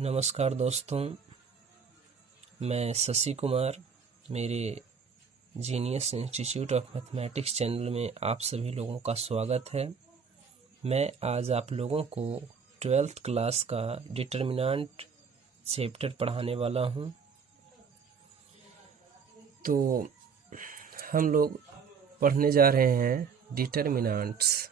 नमस्कार दोस्तों, मैं शशि कुमार। मेरे genius institute of mathematics channel में आप सभी लोगों का स्वागत है। मैं आज आप लोगों को 12th क्लास का डिटर्मिनेंट चैप्टर पढ़ाने वाला हूं। तो हम लोग पढ़ने जा रहे हैं डिटर्मिनेंट्स।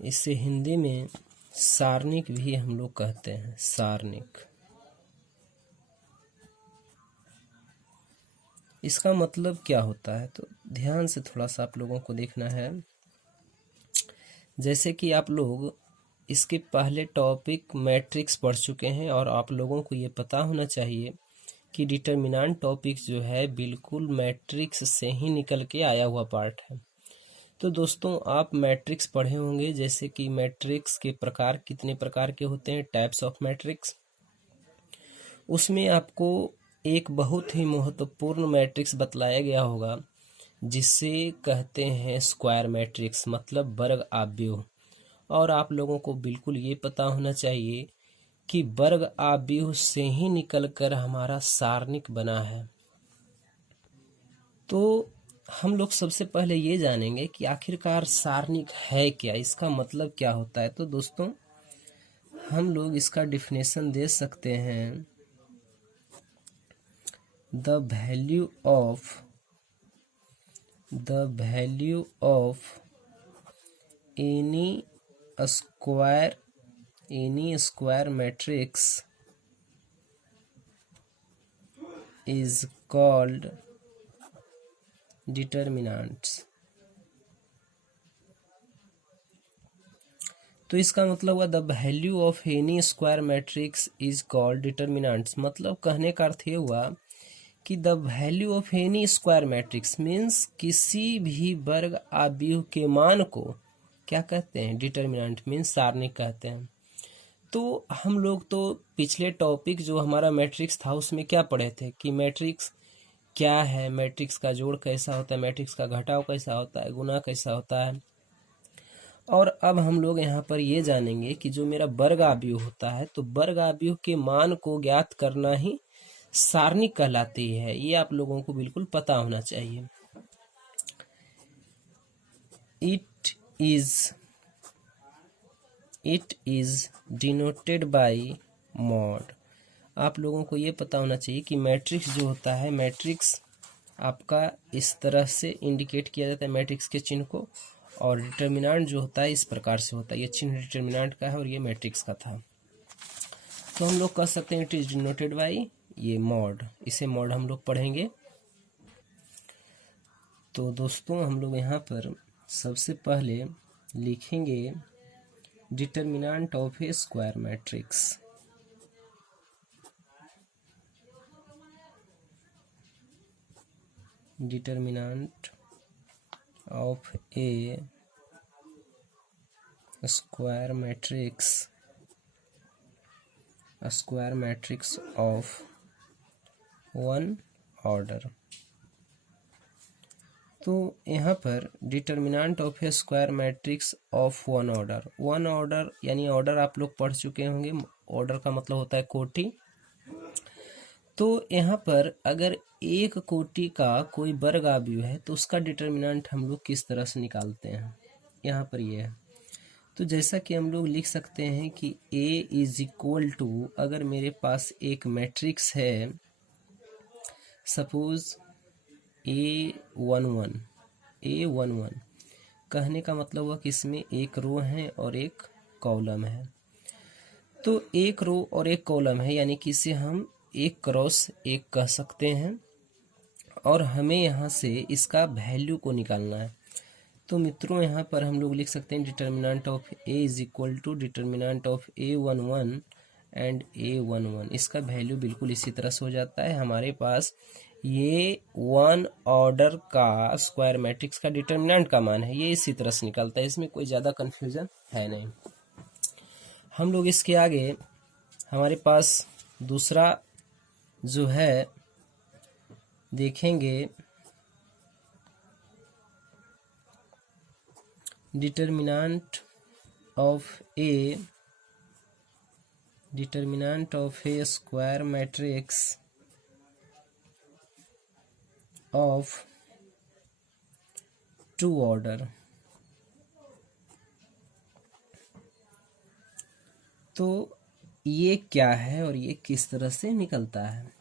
इसे हिंदी में सारणिक भी हम लोग कहते हैं। सारणिक, इसका मतलब क्या होता है तो ध्यान से थोड़ा सा आप लोगों को देखना है। जैसे कि आप लोग इसके पहले टॉपिक मैट्रिक्स पढ़ चुके हैं और आप लोगों को ये पता होना चाहिए कि डिटर्मिनेंट टॉपिक जो है बिल्कुल मैट्रिक्स से ही निकल के आया हुआ पार्ट है। तो दोस्तों, आप मैट्रिक्स पढ़े होंगे, जैसे कि मैट्रिक्स के प्रकार कितने प्रकार के होते हैं, टाइप्स ऑफ मैट्रिक्स। उसमें आपको एक बहुत ही महत्वपूर्ण मैट्रिक्स बतलाया गया होगा जिसे कहते हैं स्क्वायर मैट्रिक्स, मतलब वर्ग आव्यूह। और आप लोगों को बिल्कुल ये पता होना चाहिए कि वर्ग आव्यूह से ही निकलकर हमारा सारणिक बना है। तो हम लोग सबसे पहले ये जानेंगे कि आखिरकार सारणिक है क्या, इसका मतलब क्या होता है। तो दोस्तों, हम लोग इसका डिफिनेशन दे सकते हैं। The value of N E square matrix is called determinants। तो इसका मतलब हुआ the value of N E square matrix is called determinants. मतलब कहने का अर्थ ये हुआ कि the value of N E square matrix means किसी भी वर्ग आव्यूह के मान को क्या कहते हैं, डिटर्मिनेंट मीन्स सारणिक कहते हैं। तो हम लोग तो पिछले टॉपिक जो हमारा मैट्रिक्स था उसमें क्या पढ़े थे कि मैट्रिक्स क्या है, मैट्रिक्स का जोड़ कैसा होता है, मैट्रिक्स का घटाव कैसा होता है, गुना कैसा होता है। और अब हम लोग यहाँ पर ये जानेंगे कि जो मेरा वर्ग आव्यूह होता है तो वर्ग आव्यूह के मान को ज्ञात करना ही सारणिक कहलाती है। ये आप लोगों को बिल्कुल पता होना चाहिए। It is denoted by mod. आप लोगों को ये पता होना चाहिए कि मैट्रिक्स जो होता है, मैट्रिक्स आपका इस तरह से इंडिकेट किया जाता है मैट्रिक्स के चिन्ह को, और डिटर्मिनेंट जो होता है इस प्रकार से होता है। ये चिन्ह डिटर्मिनेंट का है और ये मैट्रिक्स का था। तो हम लोग कह सकते हैं इट इज डिनोटेड बाय ये मॉड। इसे मॉड हम लोग पढ़ेंगे। तो दोस्तों, हम लोग यहाँ पर सबसे पहले लिखेंगे determinant of a square matrix. Determinant of a square matrix of one order. तो यहाँ पर determinant of a square matrix of one order यानी ऑर्डर आप लोग पढ़ चुके होंगे। ऑर्डर का मतलब होता है कोटि। तो यहाँ पर अगर एक कोटि का कोई वर्ग आव्यूह है तो उसका डिटर्मिनेंट हम लोग किस तरह से निकालते हैं, यहाँ पर ये है। तो जैसा कि हम लोग लिख सकते हैं कि A इज इक्वल टू, अगर मेरे पास एक मैट्रिक्स है सपोज A11, कहने का मतलब हुआ कि इसमें एक रो है और एक कॉलम है। तो एक रो और एक कॉलम है यानी कि इसे हम एक क्रॉस एक कह सकते हैं, और हमें यहाँ से इसका वैल्यू को निकालना है। तो मित्रों, यहाँ पर हम लोग लिख सकते हैं determinant of A is equal to determinant of A11 and A11। इसका वैल्यू बिल्कुल इसी तरह से हो जाता है। हमारे पास ये वन ऑर्डर का स्क्वायर मैट्रिक्स का डिटर्मिनेंट का मान है, ये इसी तरह से निकलता है। इसमें कोई ज़्यादा कन्फ्यूजन है नहीं। हम लोग इसके आगे हमारे पास दूसरा जो है देखेंगे determinant of a square matrix of two order. तो ये क्या है और ये किस तरह से निकलता है?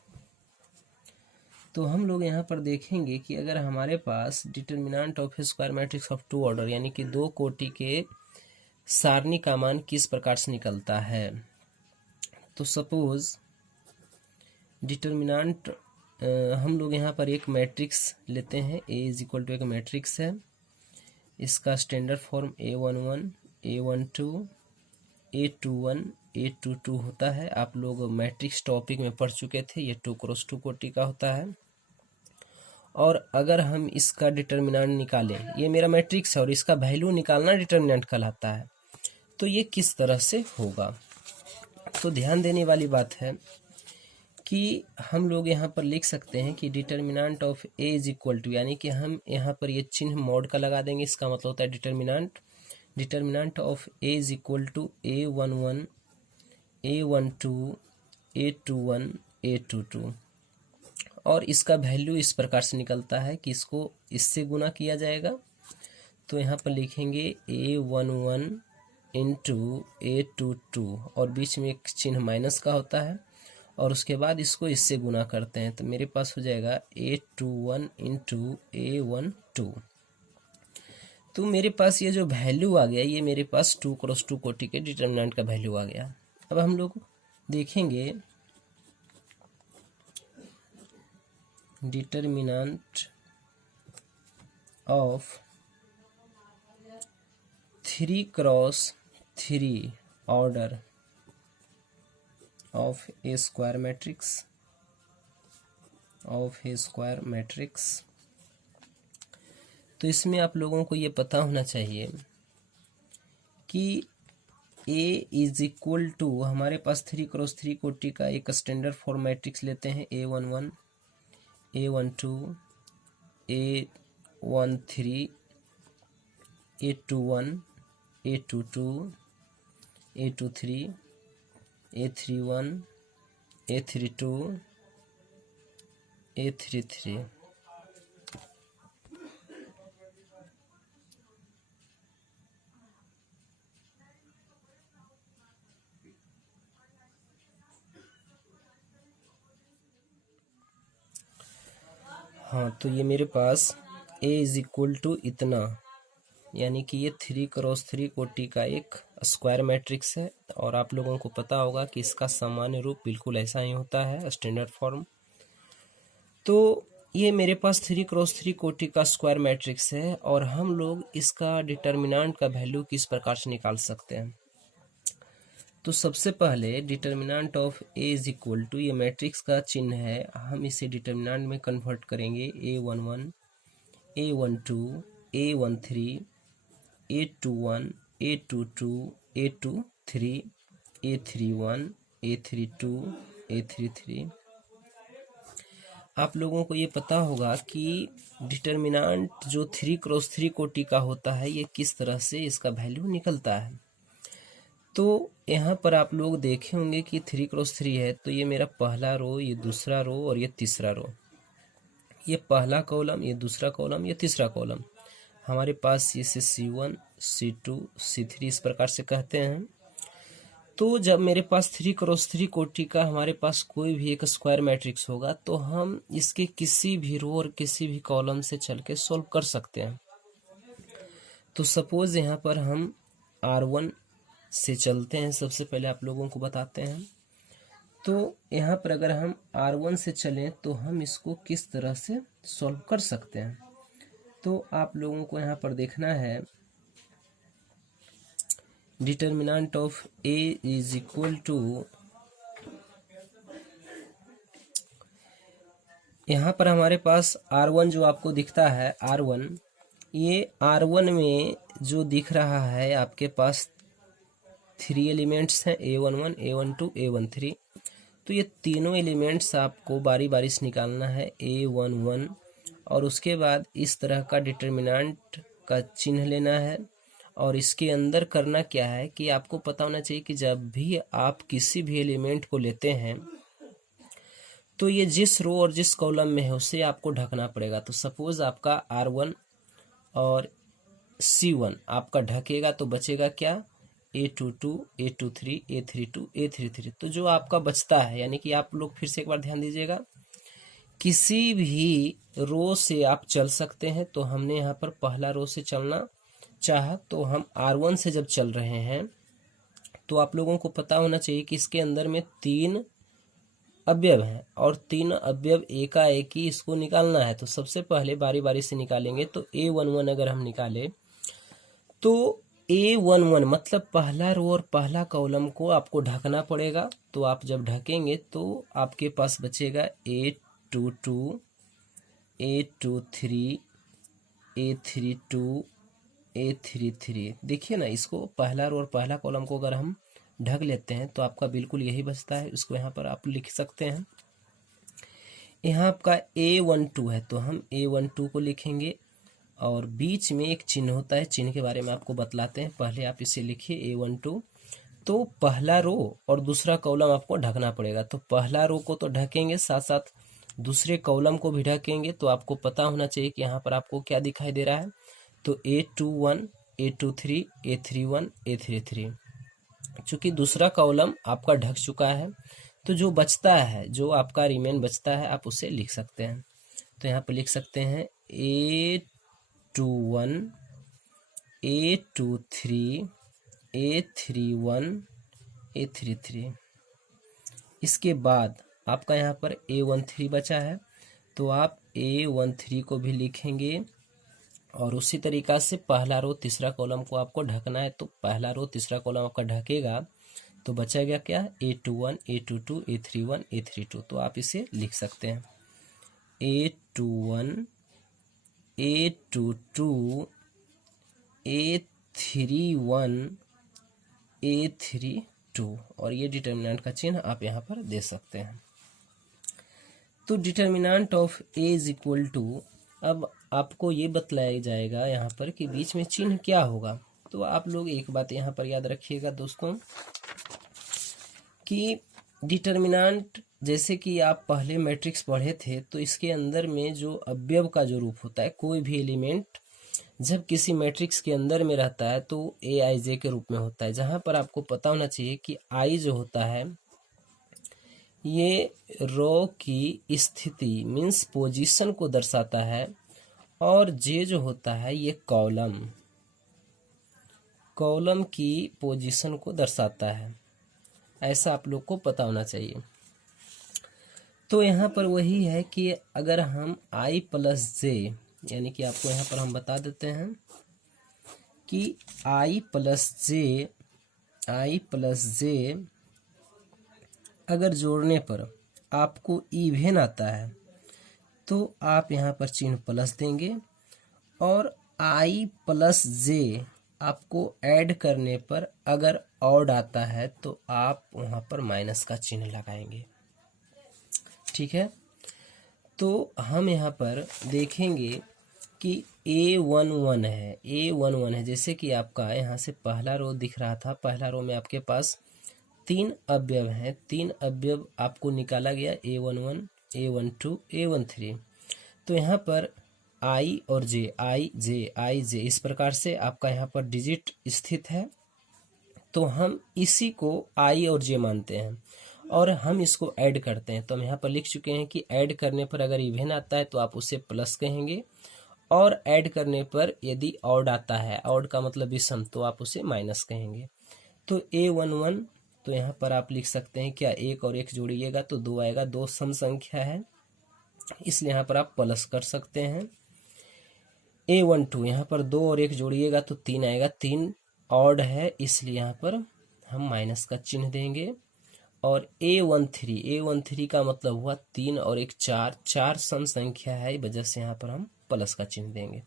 तो हम लोग यहाँ पर देखेंगे कि अगर हमारे पास determinant of a square matrix of two order यानी कि दो कोटि के सारणी का मान किस प्रकार से निकलता है। तो सपोज डिटर्मिनेंट हम लोग यहाँ पर एक मैट्रिक्स लेते हैं, A इज इक्वल टू एक मैट्रिक्स है, इसका standard form A11 A12 A21 A22 होता है। आप लोग मैट्रिक्स टॉपिक में पढ़ चुके थे, ये 2x2 कोटि का होता है। और अगर हम इसका डिटर्मिनेंट निकालें, ये मेरा मैट्रिक्स है और इसका वैल्यू निकालना डिटर्मिनेंट कहलाता है, तो ये किस तरह से होगा। तो ध्यान देने वाली बात है कि हम लोग यहाँ पर लिख सकते हैं कि determinant of A is equal to, यानी कि हम यहाँ पर ये चिन्ह मॉड का लगा देंगे, इसका मतलब होता है determinant of A is equal to A11 A12 A21 A22। और इसका वैल्यू इस प्रकार से निकलता है कि इसको इससे गुना किया जाएगा। तो यहाँ पर लिखेंगे A11 इंटू A22 और बीच में एक चिन्ह माइनस का होता है और उसके बाद इसको इससे गुना करते हैं, तो मेरे पास हो जाएगा A21 इंटू A12। तो मेरे पास ये जो वैल्यू आ गया, ये मेरे पास 2x2 कोटि के डिटर्मिनेंट का वैल्यू आ गया। अब हम लोग देखेंगे determinant of 3x3 order of a square matrix. तो इसमें आप लोगों को ये पता होना चाहिए कि A इज इक्वल टू, हमारे पास 3x3 कोटि का एक स्टैंडर्ड फॉर्म मैट्रिक्स लेते हैं, A11 A12 A13 A21 A22 A23 A31 A32 A33। हाँ, तो ये मेरे पास A इज इक्वल टू इतना, यानी कि ये 3x3 कोटि का एक स्क्वायर मैट्रिक्स है। और आप लोगों को पता होगा कि इसका सामान्य रूप बिल्कुल ऐसा ही होता है, स्टैंडर्ड फॉर्म। तो ये मेरे पास 3x3 कोटि का स्क्वायर मैट्रिक्स है और हम लोग इसका डिटर्मिनेंट का वैल्यू किस प्रकार से निकाल सकते हैं। तो सबसे पहले determinant of A is equal to, ये मैट्रिक्स का चिन्ह है, हम इसे डिटर्मिनेंट में कन्वर्ट करेंगे। A11 A12 A13 A21 A22 A23 A31 A32 A33। आप लोगों को ये पता होगा कि डिटर्मिनेंट जो 3x3 कोटि का होता है, ये किस तरह से इसका वैल्यू निकलता है। तो यहाँ पर आप लोग देखे होंगे कि 3x3 है, तो ये मेरा पहला रो, ये दूसरा रो और ये तीसरा रो, ये पहला कॉलम, ये दूसरा कॉलम, ये तीसरा कॉलम। हमारे पास इसे C1 C2 C3 इस प्रकार से कहते हैं। तो जब मेरे पास 3x3 कोटि का हमारे पास कोई भी एक स्क्वायर मैट्रिक्स होगा, तो हम इसके किसी भी रो और किसी भी कॉलम से चल के सॉल्व कर सकते हैं। तो सपोज यहाँ पर हम R1 से चलते हैं, सबसे पहले आप लोगों को बताते हैं। तो यहाँ पर अगर हम R1 से चलें तो हम इसको किस तरह से सॉल्व कर सकते हैं। तो आप लोगों को यहाँ पर देखना है, determinant of A is equal to, यहाँ पर हमारे पास R1 जो आपको दिखता है R1, ये R1 में जो दिख रहा है आपके पास 3 एलिमेंट्स हैं, A11 A12 A13। तो ये तीनों एलिमेंट्स आपको बारी बारी से निकालना है, A11, और उसके बाद इस तरह का डिटर्मिनेंट का चिन्ह लेना है और इसके अंदर करना क्या है कि आपको पता होना चाहिए कि जब भी आप किसी भी एलिमेंट को लेते हैं तो ये जिस रो और जिस कॉलम में है उसे आपको ढकना पड़ेगा। तो सपोज आपका R1 और C1 आपका ढकेगा तो बचेगा क्या, A22, A23, A32, A33। तो जो आपका बचता है, यानी कि आप लोग फिर से एक बार ध्यान दीजिएगा, किसी भी रो से आप चल सकते हैं। तो हमने यहाँ पर पहला रो से चलना चाहा तो हम R1 से जब चल रहे हैं तो आप लोगों को पता होना चाहिए कि इसके अंदर में 3 अवयव हैं और 3 अवयव एकाएक ही इसको निकालना है। तो सबसे पहले बारी बारी से निकालेंगे। तो A11 अगर हम निकाले तो A11 मतलब पहला रो और पहला कॉलम को आपको ढकना पड़ेगा। तो आप जब ढकेंगे तो आपके पास बचेगा A22, A23, A32, A33। देखिए ना, इसको पहला रो और पहला कॉलम को अगर हम ढक लेते हैं तो आपका बिल्कुल यही बचता है। इसको यहाँ पर आप लिख सकते हैं। यहाँ आपका A12 है तो हम A12 को लिखेंगे और बीच में एक चिन्ह होता है, चिन्ह के बारे में आपको बतलाते हैं। पहले आप इसे लिखिए A12। तो पहला रो और दूसरा कॉलम आपको ढकना पड़ेगा। तो पहला रो को तो ढकेंगे, साथ साथ दूसरे कॉलम को भी ढकेंगे। तो आपको पता होना चाहिए कि यहाँ पर आपको क्या दिखाई दे रहा है। तो A21, A23, A31, A33। चूंकि दूसरा कॉलम आपका ढक चुका है तो जो बचता है, जो आपका रिमेन बचता है, आप उसे लिख सकते हैं। तो यहाँ पे लिख सकते हैं A21, A23, A31, A33। इसके बाद आपका यहाँ पर A13 बचा है तो आप A13 को भी लिखेंगे और उसी तरीका से पहला रो तीसरा कॉलम को आपको ढकना है। तो पहला रो तीसरा कॉलम आपका ढकेगा तो बचेगा क्या, A21, A22, A31, A32। तो आप इसे लिख सकते हैं A21, A22, A31, A32 और ये डिटर्मिनेंट का चिन्ह आप यहाँ पर दे सकते हैं। तो determinant of A is equal to, अब आपको ये बतलाया जाएगा यहाँ पर कि बीच में चिन्ह क्या होगा। तो आप लोग एक बात यहाँ पर याद रखिएगा दोस्तों कि डिटर्मिनेंट, जैसे कि आप पहले मैट्रिक्स पढ़े थे तो इसके अंदर में जो अवयव का जो रूप होता है, कोई भी एलिमेंट जब किसी मैट्रिक्स के अंदर में रहता है तो Aij के रूप में होता है। जहाँ पर आपको पता होना चाहिए कि I जो होता है ये रो की स्थिति मीन्स पोजीशन को दर्शाता है और J जो होता है ये कॉलम की पोजीशन को दर्शाता है। ऐसा आप लोग को पता होना चाहिए। तो यहाँ पर वही है कि अगर हम I प्लस J, यानी कि आपको यहाँ पर हम बता देते हैं कि I प्लस J अगर जोड़ने पर आपको इवेन आता है तो आप यहाँ पर चिन्ह प्लस देंगे और I प्लस J आपको ऐड करने पर अगर ऑड आता है तो आप वहाँ पर माइनस का चिन्ह लगाएंगे। ठीक है, तो हम यहाँ पर देखेंगे कि A11 है, जैसे कि आपका यहाँ से पहला रो दिख रहा था। पहला रो में आपके पास 3 अवयव हैं, 3 अवयव आपको निकाला गया, A11, A12, A13। तो यहाँ पर I और J, I J इस प्रकार से आपका यहाँ पर डिजिट स्थित है। तो हम इसी को I और J मानते हैं और हम इसको ऐड करते हैं। तो हम यहाँ पर लिख चुके हैं कि ऐड करने पर अगर इवेन आता है तो आप उसे प्लस कहेंगे और ऐड करने पर यदि ऑड आता है, ऑड का मतलब विषम, तो आप उसे माइनस कहेंगे। तो A11, तो यहाँ पर आप लिख सकते हैं क्या, 1 और 1 जोड़िएगा तो 2 आएगा, 2 सम संख्या है इसलिए यहाँ पर आप प्लस कर सकते हैं। A12, यहाँ पर 2 और 1 जोड़िएगा तो 3 आएगा, 3 ऑड है इसलिए यहाँ पर हम माइनस का चिन्ह देंगे। और A13 का मतलब हुआ 3 और 1 4, 4 सम संख्या है, वजह से यहाँ पर हम प्लस का चिन्ह देंगे।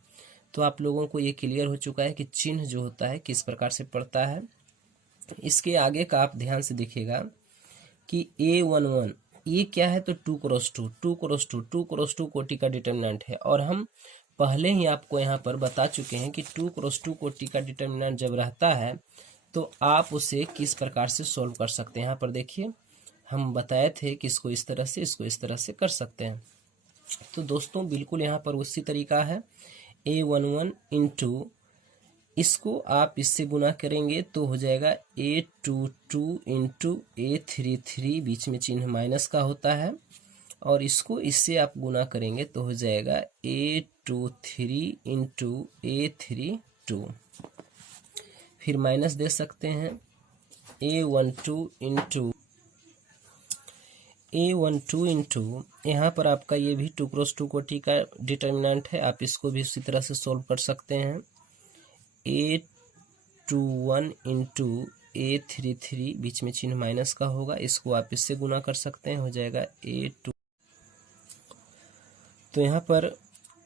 तो आप लोगों को ये क्लियर हो चुका है कि चिन्ह जो होता है किस प्रकार से पड़ता है। इसके आगे का आप ध्यान से देखिएगा कि A11 ये क्या है, तो 2 क्रॉस 2 कोटि का डिटर्मिनेंट है और हम पहले ही आपको यहाँ पर बता चुके हैं कि 2x2 कोटि का डिटर्मिनेंट जब रहता है तो आप उसे किस प्रकार से सोल्व कर सकते हैं। यहाँ पर देखिए हम बताए थे कि इसको इस तरह से, इसको इस तरह से कर सकते हैं। तो दोस्तों बिल्कुल यहाँ पर उसी तरीका है। A11 इंटू इसको आप इससे गुना करेंगे तो हो जाएगा A22 इंटू A33, बीच में चिन्ह माइनस का होता है, और इसको इससे आप गुना करेंगे तो हो जाएगा A23 इंटू A32, फिर माइनस दे सकते हैं A12 इंटू यहाँ पर आपका ये भी 2x2 कोटि का डिटर्मिनेंट है, आप इसको भी उसी तरह से सोल्व कर सकते हैं। A21 इंटू A33, बीच में चिन्ह माइनस का होगा, इसको आप इससे गुना कर सकते हैं, हो जाएगा A2। तो यहाँ पर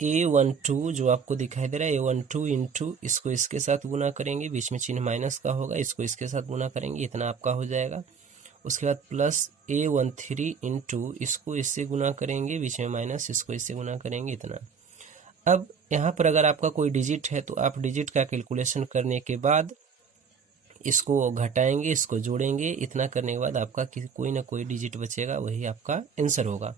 A12 जो आपको दिखाई दे रहा है A12 इंटू इसको इसके साथ गुना करेंगे, बीच में चिन्ह माइनस का होगा, इसको इसके साथ गुना करेंगे, इतना आपका हो जाएगा। उसके बाद प्लस A13 इंटू इसको इससे गुना करेंगे, बीच में माइनस, इसको इससे गुना करेंगे, इतना। अब यहाँ पर अगर आपका कोई डिजिट है तो आप डिजिट का कैलकुलेशन करने के बाद इसको घटाएंगे, इसको जोड़ेंगे, इतना करने के बाद आपका कोई ना कोई डिजिट बचेगा, वही आपका आंसर होगा।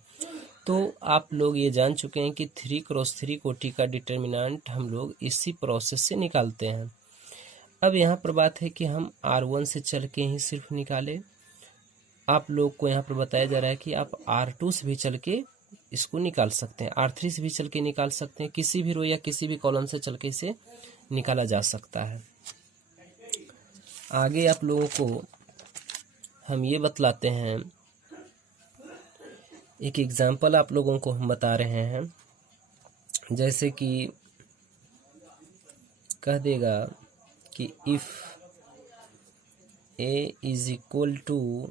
तो आप लोग ये जान चुके हैं कि 3x3 कोटि का डिटर्मिनेंट हम लोग इसी प्रोसेस से निकालते हैं। अब यहाँ पर बात है कि हम R1 से चल के ही सिर्फ निकालें। आप लोग को यहाँ पर बताया जा रहा है कि आप R2 से भी चल के इसको निकाल सकते हैं, R3 से भी चल के निकाल सकते हैं, किसी भी रो या किसी भी कॉलम से चल के इसे निकाला जा सकता है। आगे आप लोगों को हम ये बतलाते हैं, एक एग्जाम्पल आप लोगों को हम बता रहे हैं। जैसे कि कह देगा कि if A is equal to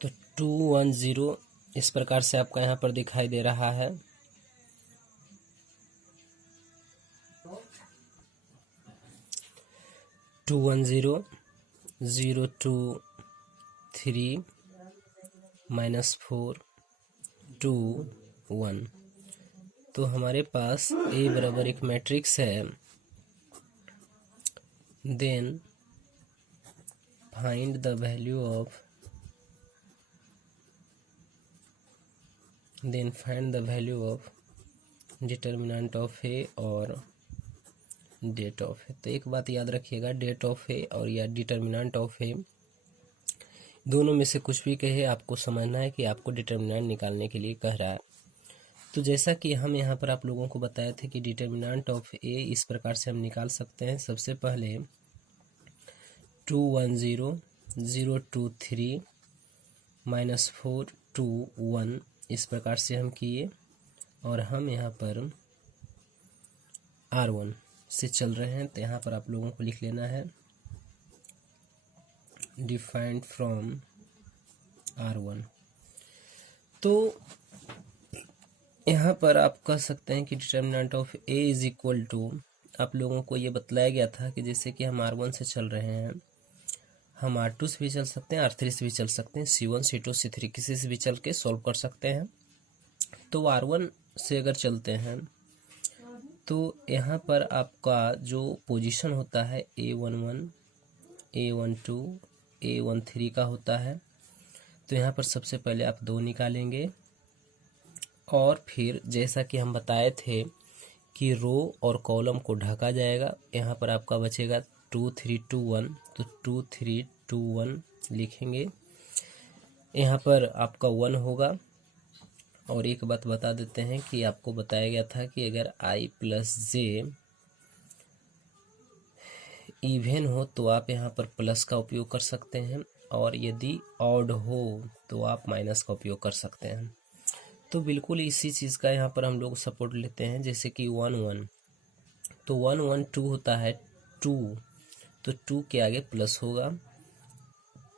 तो 210, इस प्रकार से आपका यहाँ पर दिखाई दे रहा है। -210 0 2 3 -4 2 1। तो हमारे पास A बराबर एक मैट्रिक्स है। Then find the value of determinant of A और डेट ऑफ A। तो एक बात याद रखिएगा, डेट ऑफ A और या डिटर्मिनेंट ऑफ A दोनों में से कुछ भी कहे, आपको समझना है कि आपको डिटर्मिनेंट निकालने के लिए कह रहा है। तो जैसा कि हम यहाँ पर आप लोगों को बताए थे कि डिटर्मिनेंट ऑफ A इस प्रकार से हम निकाल सकते हैं। सबसे पहले 210 0 2 3 -4 2 1, इस प्रकार से हम किए, और हम यहाँ पर R1 से चल रहे हैं। तो यहाँ पर आप लोगों को लिख लेना है डिफाइंड फ्रॉम R1। तो यहाँ पर आप कह सकते हैं कि determinant of A is equal to, आप लोगों को ये बतलाया गया था कि जैसे कि हम R1 से चल रहे हैं, हम R2 से भी चल सकते हैं, R3 से भी चल सकते हैं, C1 C2 C3 किसी से भी चल के सॉल्व कर सकते हैं। तो R1 से अगर चलते हैं तो यहाँ पर आपका जो पोजीशन होता है A11 A12 A13 का होता है। तो यहाँ पर सबसे पहले आप 2 निकालेंगे, और फिर जैसा कि हम बताए थे कि रो और कॉलम को ढका जाएगा। यहाँ पर आपका बचेगा 2 3 2 1, तो 2 3 2 1 लिखेंगे। यहाँ पर आपका 1 होगा। और एक बात बता देते हैं कि आपको बताया गया था कि अगर I प्लस J इवन हो तो आप यहाँ पर प्लस का उपयोग कर सकते हैं, और यदि ऑड हो तो आप माइनस का उपयोग कर सकते हैं। तो बिल्कुल इसी चीज़ का यहाँ पर हम लोग सपोर्ट लेते हैं। जैसे कि 1 1, तो 1 1 2 होता है 2, तो 2 के आगे प्लस होगा।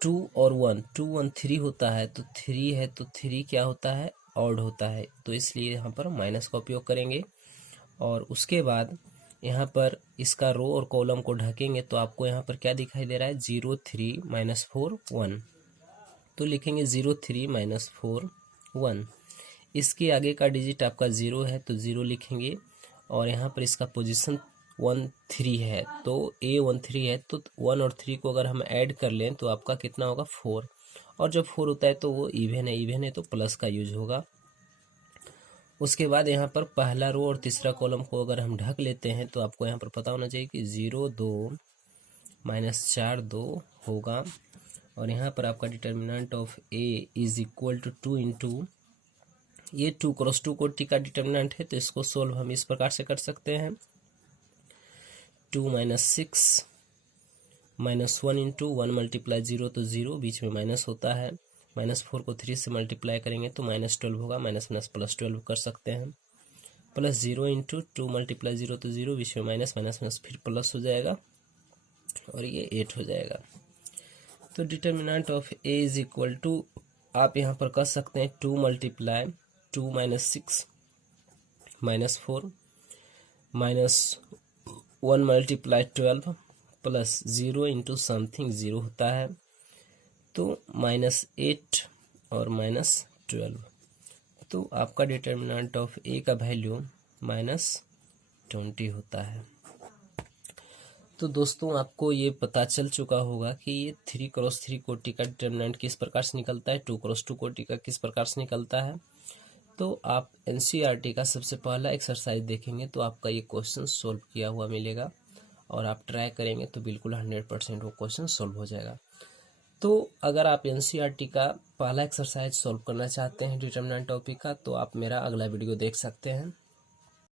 2 और 1 2 1 3 होता है, तो 3 है तो 3 क्या होता है, ऑड होता है, तो इसलिए यहाँ पर माइनस का उपयोग करेंगे। और उसके बाद यहाँ पर इसका रो और कॉलम को ढकेंगे तो आपको यहाँ पर क्या दिखाई दे रहा है, 0 3 -4 1। तो लिखेंगे 0 3 -4 1। इसके आगे का डिजिट आपका 0 है तो 0 लिखेंगे, और यहाँ पर इसका पोजीशन 1 3 है, तो A 1 3 है, तो 1 और 3 को अगर हम ऐड कर लें तो आपका कितना होगा, 4। और जब 4 होता है तो वो इवन है तो प्लस का यूज होगा। उसके बाद यहाँ पर पहला रो और तीसरा कॉलम को अगर हम ढक लेते हैं तो आपको यहाँ पर पता होना चाहिए कि 0 2 -4 2 होगा। और यहाँ पर आपका determinant of A is equal to 2 into, ये 2 क्रॉस 2 कोटि का डिटर्मिनेंट है तो इसको सोल्व हम इस प्रकार से कर सकते हैं, 2 -6 -1 इंटू 1 × 0 तो 0, बीच में माइनस होता है, -4 को 3 से मल्टीप्लाई करेंगे तो -12 होगा, माइनस +12 कर सकते हैं, प्लस 0 इंटू 2 × 0 तो 0, बीच में माइनस फिर प्लस हो जाएगा और ये 8 हो जाएगा। तो determinant of A is equal to, आप यहाँ पर कर सकते हैं 2 × 2 -6 -4 -1 × 12 प्लस 0 इंटू समथिंग 0 होता है, तो -8 और -12। तो आपका डिटर्मिनेंट ऑफ A का वैल्यू -20 होता है। तो दोस्तों आपको ये पता चल चुका होगा कि ये 3 क्रॉस 3 कोटि का डिटर्मिनेंट किस प्रकार से निकलता है, 2 क्रॉस 2 कोटि का किस प्रकार से निकलता है। तो आप NCERT का सबसे पहला एक्सरसाइज देखेंगे तो आपका ये क्वेश्चन सोल्व किया हुआ मिलेगा, और आप ट्राई करेंगे तो बिल्कुल 100% वो क्वेश्चन सोल्व हो जाएगा। तो अगर आप NCERT का पहला एक्सरसाइज सोल्व करना चाहते हैं डिटर्मिनेंट टॉपिक का, तो आप मेरा अगला वीडियो देख सकते हैं।